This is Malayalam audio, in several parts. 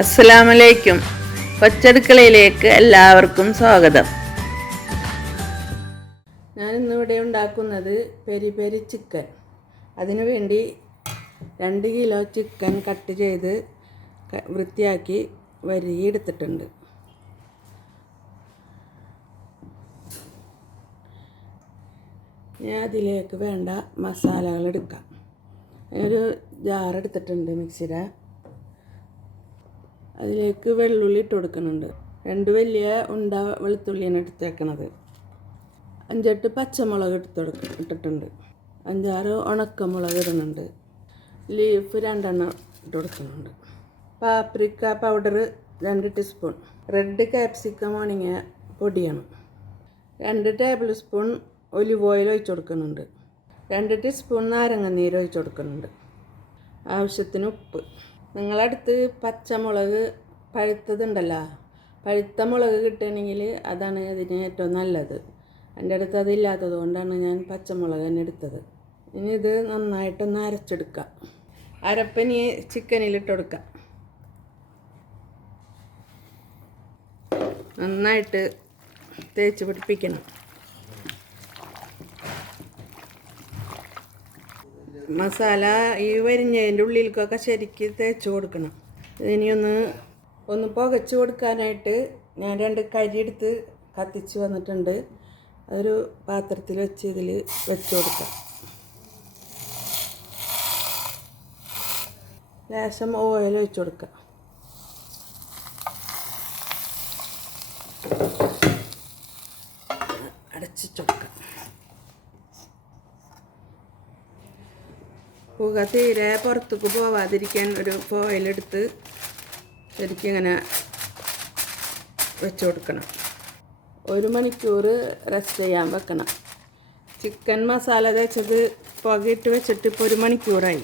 അസ്സലാമലൈക്കും. കൊച്ചടുക്കളയിലേക്ക് എല്ലാവർക്കും സ്വാഗതം. ഞാനിന്നിവിടെ ഉണ്ടാക്കുന്നത് പെരി പെരി ചിക്കൻ. അതിനു വേണ്ടി 2 കിലോ ചിക്കൻ കട്ട് ചെയ്ത് വൃത്തിയാക്കി വരിയെടുത്തിട്ടുണ്ട്. ഞാൻ അതിലേക്ക് വേണ്ട മസാലകൾ എടുക്കാം. ഒരു ജാർ എടുത്തിട്ടുണ്ട്, മിക്സിയുടെ. അതിലേക്ക് വെള്ളുള്ളി ഇട്ട് കൊടുക്കുന്നുണ്ട്. 2 വലിയ ഉണ്ട വെളുത്തുള്ളിയാണ് എടുത്തേക്കണത്. 5-8 പച്ചമുളക് ഇട്ടിട്ടുണ്ട്. 5-6 ഉണക്കമുളക് ഇടുന്നുണ്ട്. ലീഫ് 2 എണ്ണം ഇട്ട് കൊടുക്കുന്നുണ്ട്. Paprika powder 2 teaspoon. Red capsicum ഉണങ്ങിയ പൊടിയാണ്. 2 ടേബിൾ സ്പൂൺ ഒലിവ് ഓയിൽ ഒഴിച്ച് കൊടുക്കുന്നുണ്ട്. 2 ടീസ്പൂൺ നാരങ്ങാനീര് ഒഴിച്ച് കൊടുക്കുന്നുണ്ട്. ആവശ്യത്തിന് ഉപ്പ്. നിങ്ങളടുത്ത് പച്ചമുളക് പഴുത്തതുണ്ടല്ലോ, പഴുത്ത മുളക് കിട്ടുകയാണെങ്കിൽ അതാണ് അതിന് ഏറ്റവും നല്ലത്. എൻ്റെ അടുത്ത് അതില്ലാത്തത് കൊണ്ടാണ് ഞാൻ പച്ചമുളക് തന്നെ എടുത്തത്. ഇനി ഇത് നന്നായിട്ടൊന്ന് അരച്ചെടുക്കാം. അരപ്പനി ചിക്കനിലിട്ട് കൊടുക്കാം. നന്നായിട്ട് തേച്ച് പിടിപ്പിക്കണം. മസാല ഈ വരിഞ്ഞതിൻ്റെ ഉള്ളിലേക്കൊക്കെ ശരിക്ക് തേച്ച് കൊടുക്കണം. ഇതിനി പുകച്ച് കൊടുക്കാനായിട്ട് ഞാൻ 2 കരി എടുത്ത് കത്തിച്ച് വന്നിട്ടുണ്ട്. അതൊരു പാത്രത്തിൽ വെച്ച് ഇതിൽ വെച്ച് കൊടുക്കാം. ലേശം ഓയിൽ ഒഴിച്ച് കൊടുക്കാം. അടച്ചിട്ട് കൊടുക്കാം. പുക തീരെ പുറത്തേക്ക് പോവാതിരിക്കാൻ ഒരു ഫോയിലെടുത്ത് ശരിക്കും ഇങ്ങനെ വെച്ച് കൊടുക്കണം. 1 മണിക്കൂർ റെസ്റ്റ് ചെയ്യാൻ വെക്കണം. ചിക്കൻ മസാല തേച്ചത് പുകയിട്ട് വെച്ചിട്ട് ഇപ്പോൾ 1 മണിക്കൂറായി.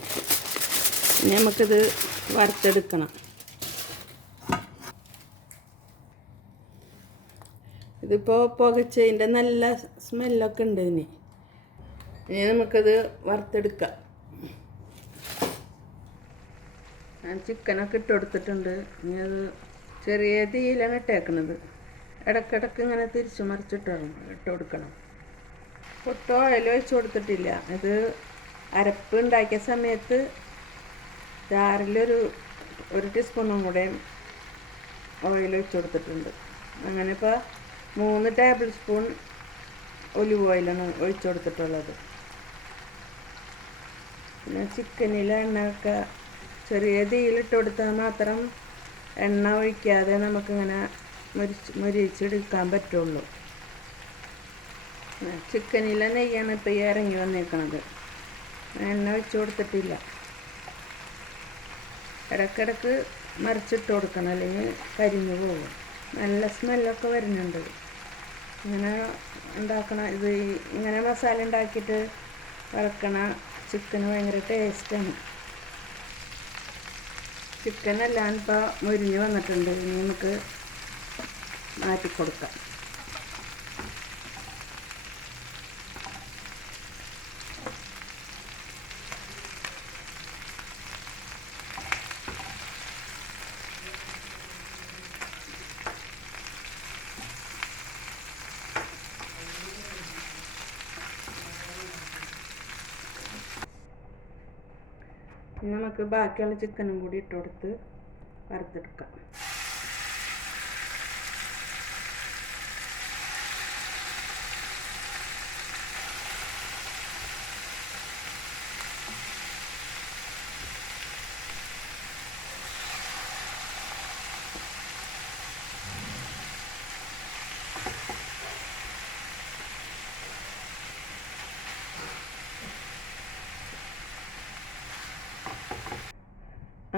ഇനി നമുക്കിത് വറുത്തെടുക്കണം. ഇതിപ്പോൾ പുകച്ചതിൻ്റെ നല്ല സ്മെല്ലൊക്കെ ഉണ്ട്. ഇനി നമുക്കത് വറുത്തെടുക്കാം. ഞാൻ ചിക്കനൊക്കെ ഇട്ട് കൊടുത്തിട്ടുണ്ട്. ഇനി അത് ചെറിയ തീയിലാണ് ഇട്ടേക്കണത്. ഇടയ്ക്കിടയ്ക്ക് ഇങ്ങനെ തിരിച്ചു മറിച്ചിട്ട് കൊടുക്കണം. ഒട്ടും ഓയിൽ ഒഴിച്ച് കൊടുത്തിട്ടില്ല. ഇത് അരപ്പ് ഉണ്ടാക്കിയ സമയത്ത് ജാറിലൊരു 1 ടീസ്പൂണും കൂടെ ഓയിൽ ഒഴിച്ച് കൊടുത്തിട്ടുണ്ട്. അങ്ങനെ ഇപ്പോൾ 3 ടേബിൾ സ്പൂൺ ഒലിവ് ഓയിലാണ് ഒഴിച്ച് കൊടുത്തിട്ടുള്ളത്. പിന്നെ ചിക്കനിലെ എണ്ണയൊക്കെ ചെറിയ തീയിലിട്ട് കൊടുത്താൽ മാത്രം എണ്ണ ഒഴിക്കാതെ നമുക്കിങ്ങനെ മൊരിച്ചെടുക്കാൻ പറ്റുള്ളൂ. ചിക്കനിലെ നെയ്യാണ് ഇപ്പോൾ ഈ ഇറങ്ങി വന്നേക്കണത്. എണ്ണ ഒഴിച്ച് കൊടുത്തിട്ടില്ല. ഇടയ്ക്കിടയ്ക്ക് മറിച്ചിട്ട് കൊടുക്കണം, അല്ലെങ്കിൽ കരിഞ്ഞു പോകും. നല്ല സ്മെല്ലൊക്കെ വരുന്നുണ്ട്. ഇങ്ങനെ ഇങ്ങനെ മസാല ഉണ്ടാക്കിയിട്ട് വറക്കണ ചിക്കന് ഭയങ്കര ടേസ്റ്റാണ്. ചിക്കനെല്ലാം ഇപ്പോൾ മുരിഞ്ഞ് വന്നിട്ടുണ്ട്. ഇനി നമുക്ക് മാറ്റി കൊടുക്കാം. ഇനി നമുക്ക് ബാക്കിയുള്ള ചിക്കനും കൂടി ഇട്ട് കൊടുത്ത് വറുത്തെടുക്കാം.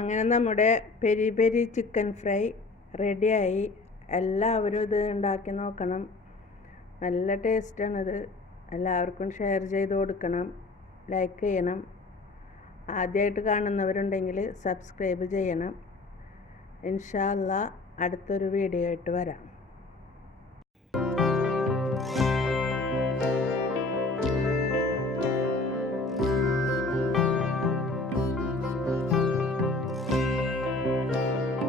അങ്ങനെ നമ്മുടെ പെരി പെരി ചിക്കൻ ഫ്രൈ റെഡിയായി. എല്ലാവരും ഇത് ഉണ്ടാക്കി നോക്കണം. നല്ല ടേസ്റ്റാണിത്. എല്ലാവർക്കും ഷെയർ ചെയ്ത് കൊടുക്കണം, ലൈക്ക് ചെയ്യണം. ആദ്യമായിട്ട് കാണുന്നവരുണ്ടെങ്കിൽ സബ്സ്ക്രൈബ് ചെയ്യണം. ഇൻഷാ അല്ലാഹ് അടുത്തൊരു വീഡിയോ ആയിട്ട് വരാം.